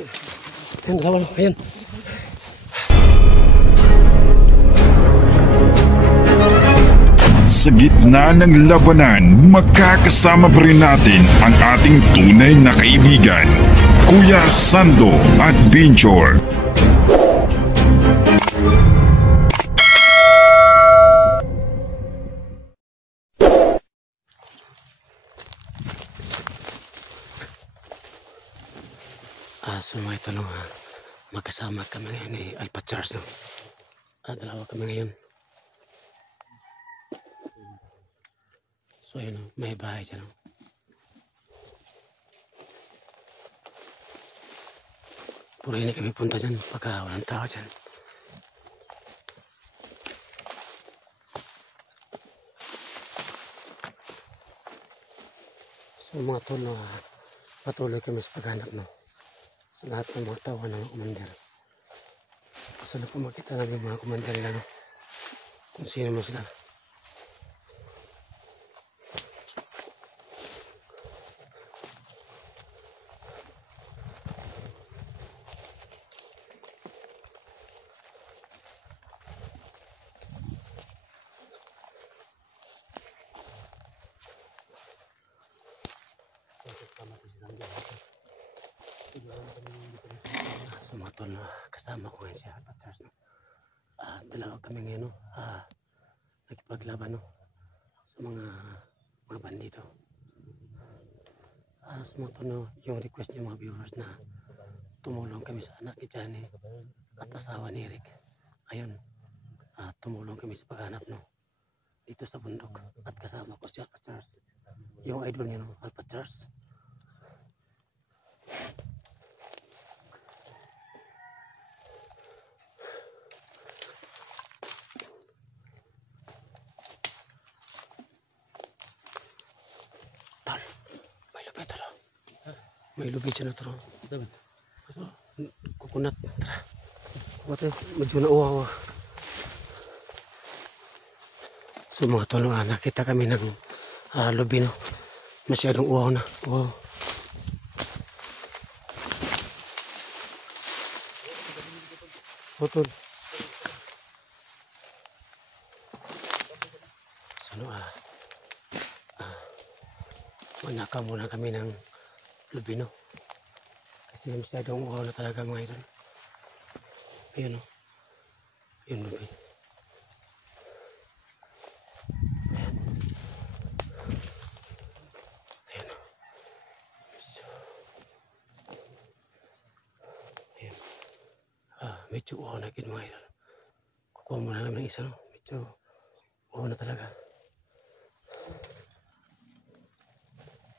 Ayan, dalawa lang. Ayan. Sa gitna ng labanan, makakasama pa rin natin ang ating tunay na kaibigan, Kuya Sando Adventure. So mga ito lang, magkasama kami ngayon ni Alpha Charles, no? Dalawa kami ngayon. So yun, may bahay dyan, no? Puro hindi kami punta dyan pagka walang tao dyan. So mga tol, no, patuloy kami sa paghanap, no, sa lahat ng mga tao ng commander. Sana po makita namin mga commander nila, no, kung sino mo sila. So mga tol, no, kasama ko ngayon si Alpha Charles, no. Dalawa kami ngayon, no, nagpaglaban, no, sa mga bandito. So mga tol, no, yung request niyo mga viewers na tumulong kami sa anak ni Johnny at asawa ni Eric. Ayun, tumulong kami sa paghanap, no, dito sa bundok, at kasama ko si Alpha Charles, yung idol niya, no, Alpha Charles. May lubi siya na ito. Kukunat. Tara. Buat medyo na uwaw. So mga tolo, nakita kami ng lubi, no. Masyadong uwaw na. Wow. Botol. So no, manaka muna kami ng lubi, no, kasi masyadong uhaw na talaga mga idol. Ayun, no, yun lubi. Ayan. Ayan, no. Ayan. Medyo uhaw na kin mga idol. Kukuha muna namin ng isa, no, medyo uhaw na talaga.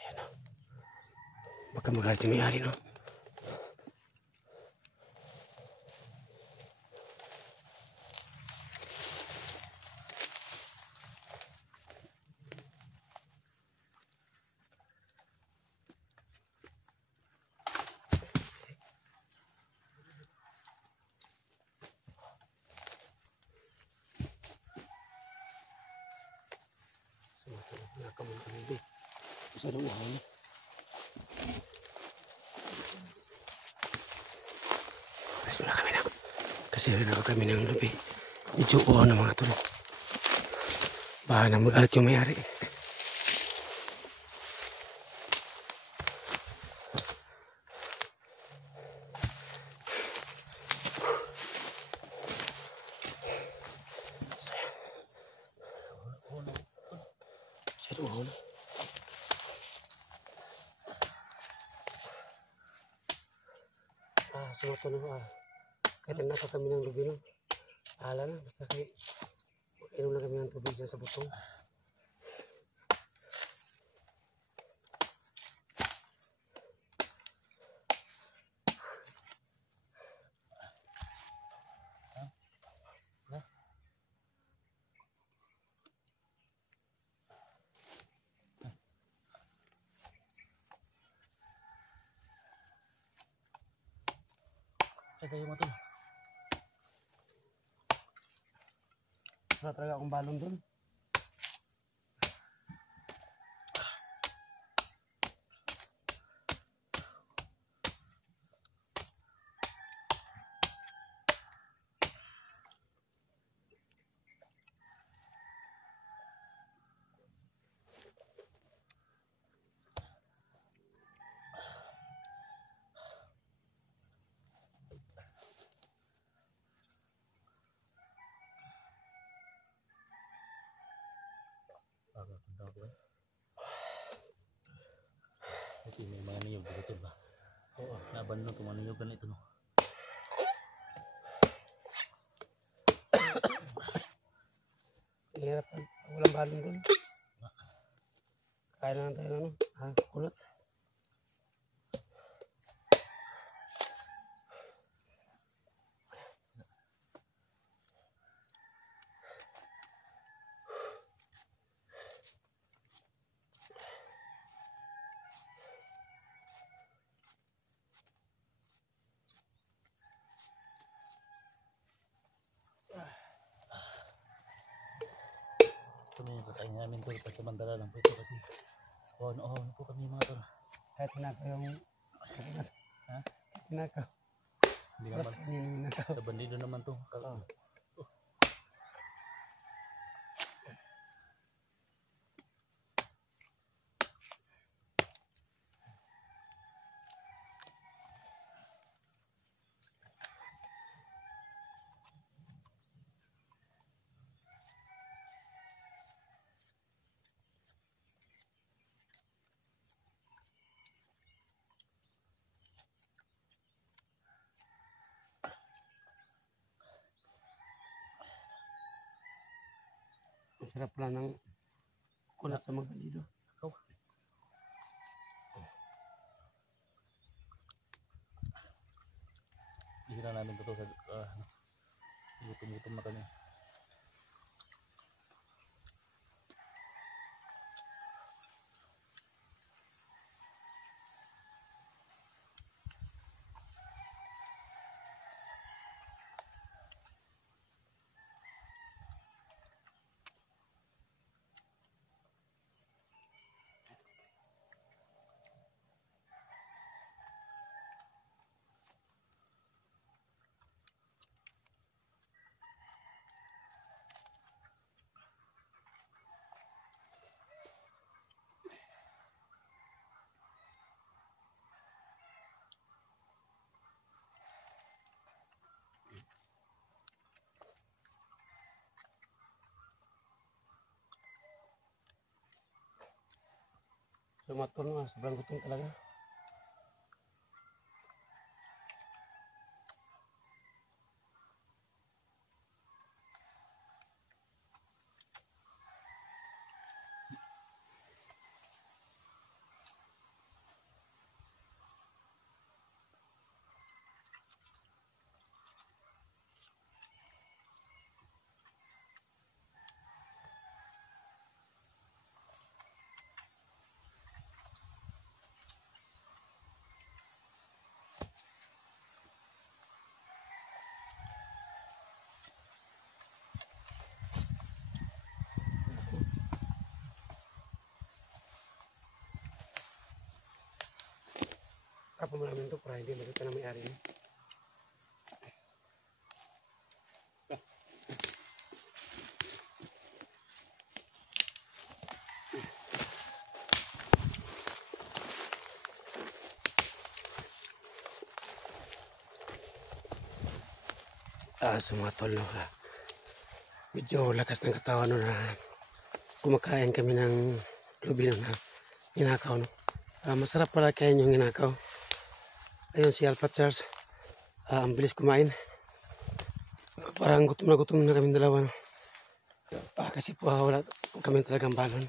Ayan, no. Baka magalit yung may-ari, no. Nakakamang kami, masyadong uhaw na. Alas na kami na, kasi nagawa kami ng lubi. Medyo uhaw na mga tulo. Baka na magalit yung may-ari. Masyadong uhaw na. So ito, no, kahit nasa kami ng lubi, no, ala na, basta kayo inom na kami ng tubig dyan sa butong. Ito yung ito. Wala talaga akong balon dun. Ito may mga niyog dito ba? Oo, laban no mga niyog ganito no. Hirap pag walang balon doon. Kaya lang tayo ano, kulot. Ito na yung kakain namin tol, pansamantala lang po ito kasi on po kami mga tol. Kahit hinakaw yung... Ha? Hinakaw. Hindi Sarap naman, kainin yung hinakaw. sa bandido naman to. Ang sarap pala ng kulat sa mga bandido. Ikaw. Bihira namin to sa gutom-gutom na kami. Sumator na, sobrang gutom talaga. Kapag mo namin ito para hindi makita na may-ari niya. Sumatol no. Medyo lakas ng katawan no na kumakain kami ng lubino na inakaw no. Masarap pala kain yung inakaw. Ayun si Alpha Charles. Ang bilis kumain. Parang gutom na kami dalawa no. Kasi po wala kami talagang balon.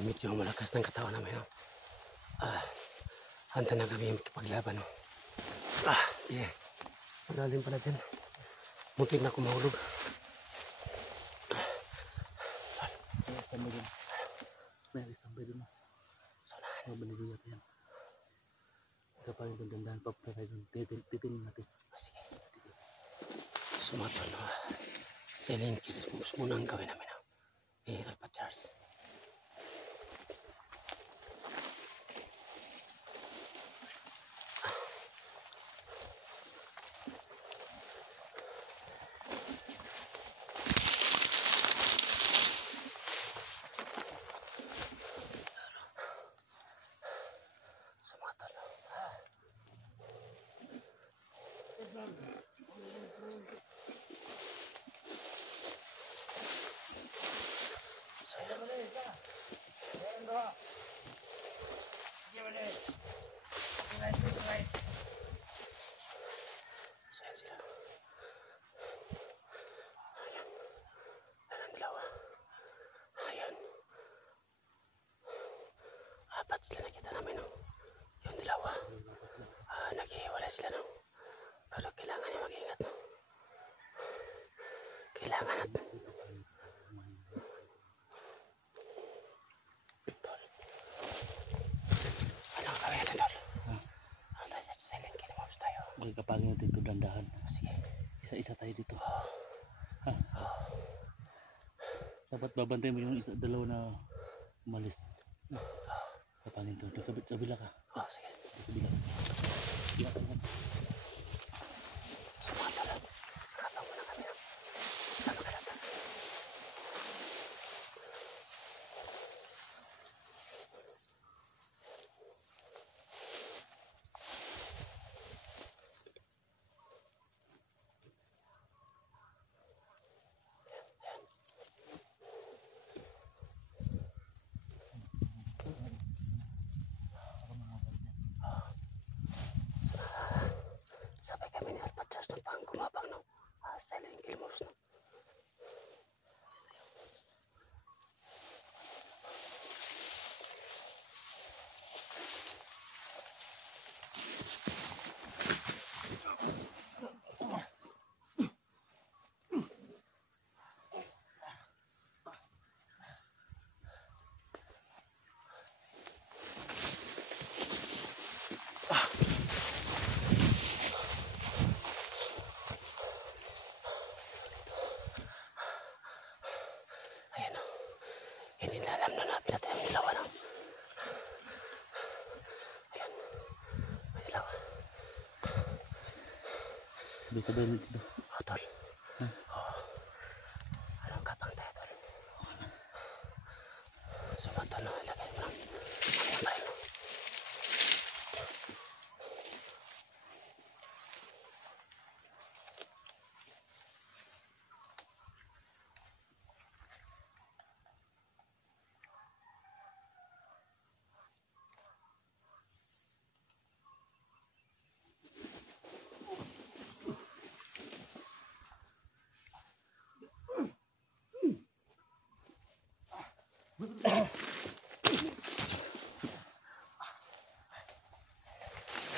Medyo malakas ng katawan namin no. Hanta na kami makipaglaban no. Yeah. Magaling pala dyan. Muntik na ako mahulog. May alis tambay dun. Mga bandido yata yan. Kapag yung dandahan pa tayo dun, titinin natin. Sige. Sumatol no. Selling kills muna ang gawin namin no. Alpha Charles. dahan-dahan. Sige. Isa-isa tayo dito. Ha? Dapat babantay mo yung isa, dalawa na umalis. Kapangin to. Dito sa kabila ka. Sige. Dito sa kabila. Ingat ka. Sumata lang. Kapag mo na kami. Sama ka lang. Sabay kami ni Alpatras ng pang gumabang no. Silent kill moves no. Ayan o. Inilalam na pinatay ang ilawan no. Ayan. May ilaw. Sabay-sabay mo dito. Tol. Anong kapang tayo tol? Sumato na. Lagay mo lang. Mamaya pa rin no.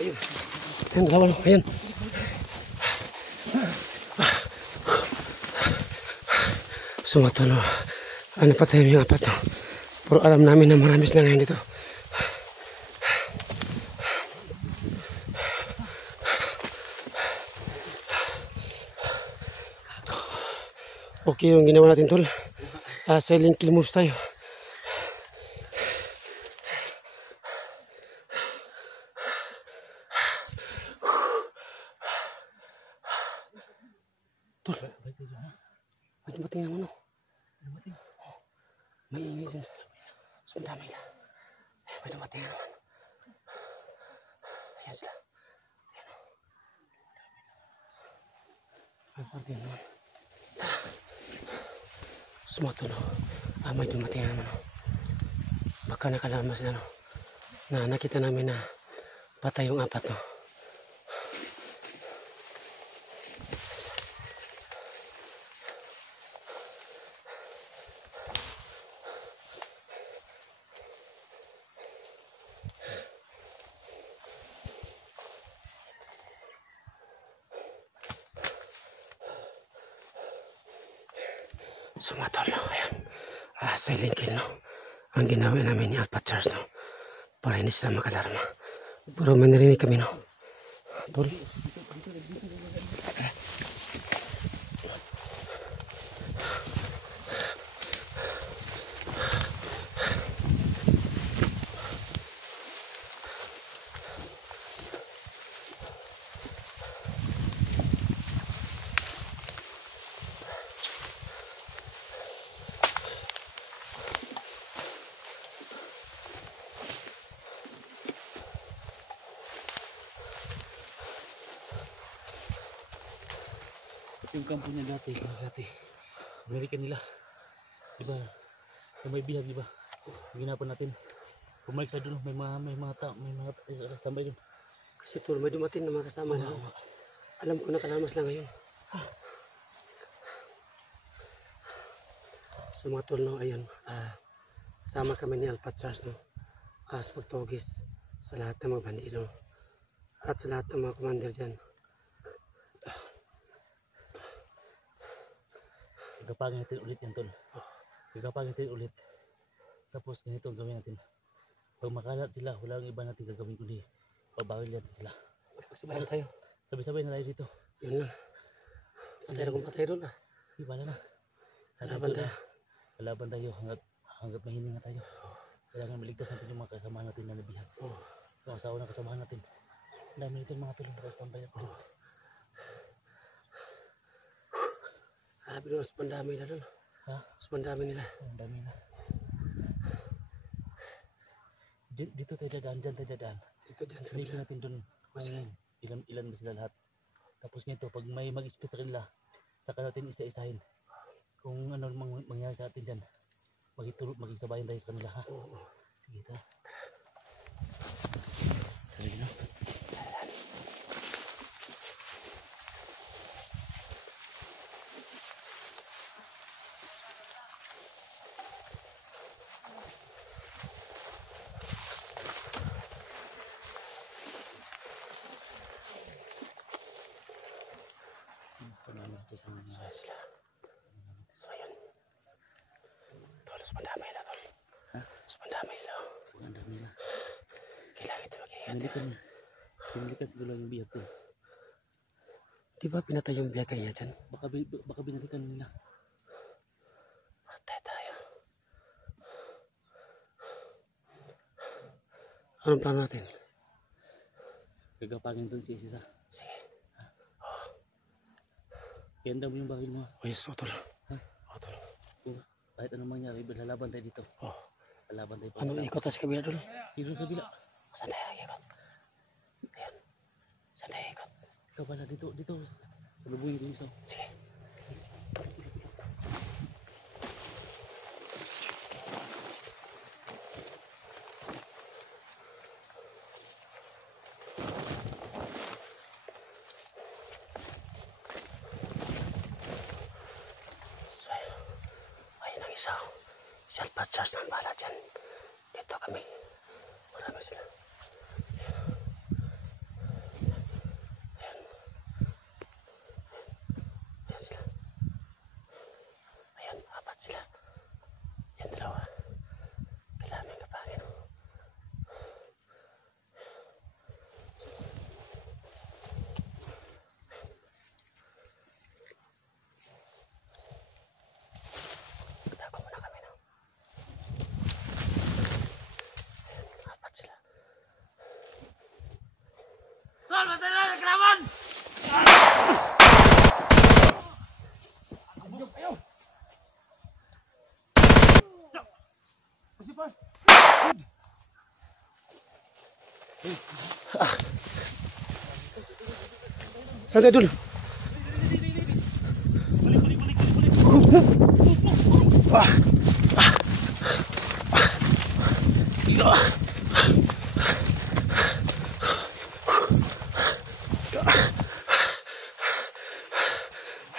Ayun. Ayun, dalawa no. Ayun. Sumato no. Ano pa tayo yung apat no. Pero alam namin na marami sila ngayon dito. Okay yung ginawa natin tol. Silent kill moves tayo. Tol, may dumating naman no. May ingay dyan. Sundamay lang. May dumating naman. Ayan sila. Ayan o. May dumating naman. Sumato no. May dumating naman no. Baka nakalamas na no. Na nakita namin na patay yung apat no. Sumatol no. Ayan. Silent kill no. Ang ginawa namin ni Alpatras no. Para hindi sila makalarma. Pero may narinig kami no. Tol. Yung kampo niya dati. Amerika nila. Diba? Yung may bihag diba? Ginapan natin. Bumalik tayo doon. May mga tambay doon. Kasi tol, may dumating na mga kasama na. Alam ko nakalamas lang ngayon. So mga tol no, ayun. Sama kami ni Alpatras no. Sa pagtugis sa lahat ng mga bandido. At sa lahat ng mga commander dyan. Gagapagin natin ulit yan tol. Gagapagin natin ulit. Tapos ganito ang gawin natin. Pag makalat sila, wala ang iba natin gagawin kundi pabawil natin sila. Magsabayan tayo. Sabay-sabay na tayo dito. Yun lang. Patay na kung patay doon ah. Di bala na. Lalaban tayo. Lalaban tayo hanggat mahininga tayo. Kailangan maligtas natin yung mga kasamahan natin na nabihag. Yung asawa ng kasamahan natin. Ang dami nito yung mga tulong na kastambay na ulit. Sabi doon, mas pandami nila doon. Ha? Mas pandami nila. Ang dami na. Dito tayo dadaan, dyan tayo dadaan. Dito dyan sa Silipin natin doon kung ilan ba sila lahat. Tapos nito, pag may mag-spit sa kanila, saka natin isa-isahin. Kung ano mangyari sa atin dyan, magsabayan tayo sa kanila ha. Sige ito. Sige na. Salamat sa mga sila. So yun. Tol, mas pandami nila tol. Ha? Mas pandami nila. Ang dami na. Kailangan ito mag-iingat. Pinalikan siguro yung biyak to. Di ba pinatay yung biyaga niya dyan? Baka binalikan nila. Patay tayo. Anong plano natin? Gagapangin doon si isa. Sige. Ganda mo yung bakil mo. O yes, o tol. Ha? O tol. Kahit anong mangyari, lalaban tayo dito. Oh. Lalaban tayo. Ano ikot sa kabila tol? Sino sa kabila? Saan tayo ikot? Ayan. Saan tayo ikot? Ikaw pala dito. Palubuhin ko yung isa. Sige. So, ayun ang isa. Si Alpha Charles ng bala dyan. Dito kami. Marami sila. Ayan sila. Ayan, apat sila. Yan dalawa. Kailangan may kapangin. Tago muna kami no. Ayan, apat sila. Saan tayo dul?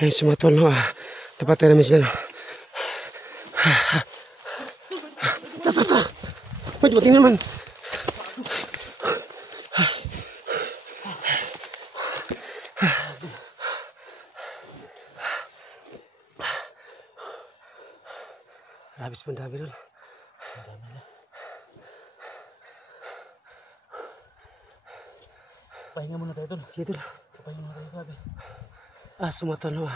Ayun si Matol no. Dapat tayo namin sila no. Tara. Pwede ba tingnan naman? Habis pun dah habis dulu. Pahinga muna tayo doon. Sige dulu. Pahinga muna tayo grabe. Semua Tol no.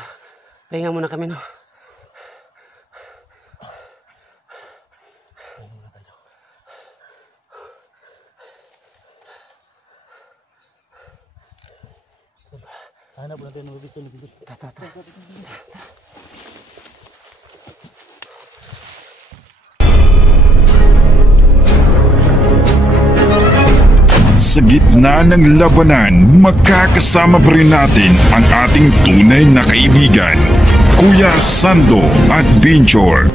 Pahinga muna kami no. Pahinga muna tayo. Hanap natin ng mabisto na dito. Tata. Sa gitna ng labanan, makakasama pa rin natin ang ating tunay na kaibigan, Kuya Sando at Binjor.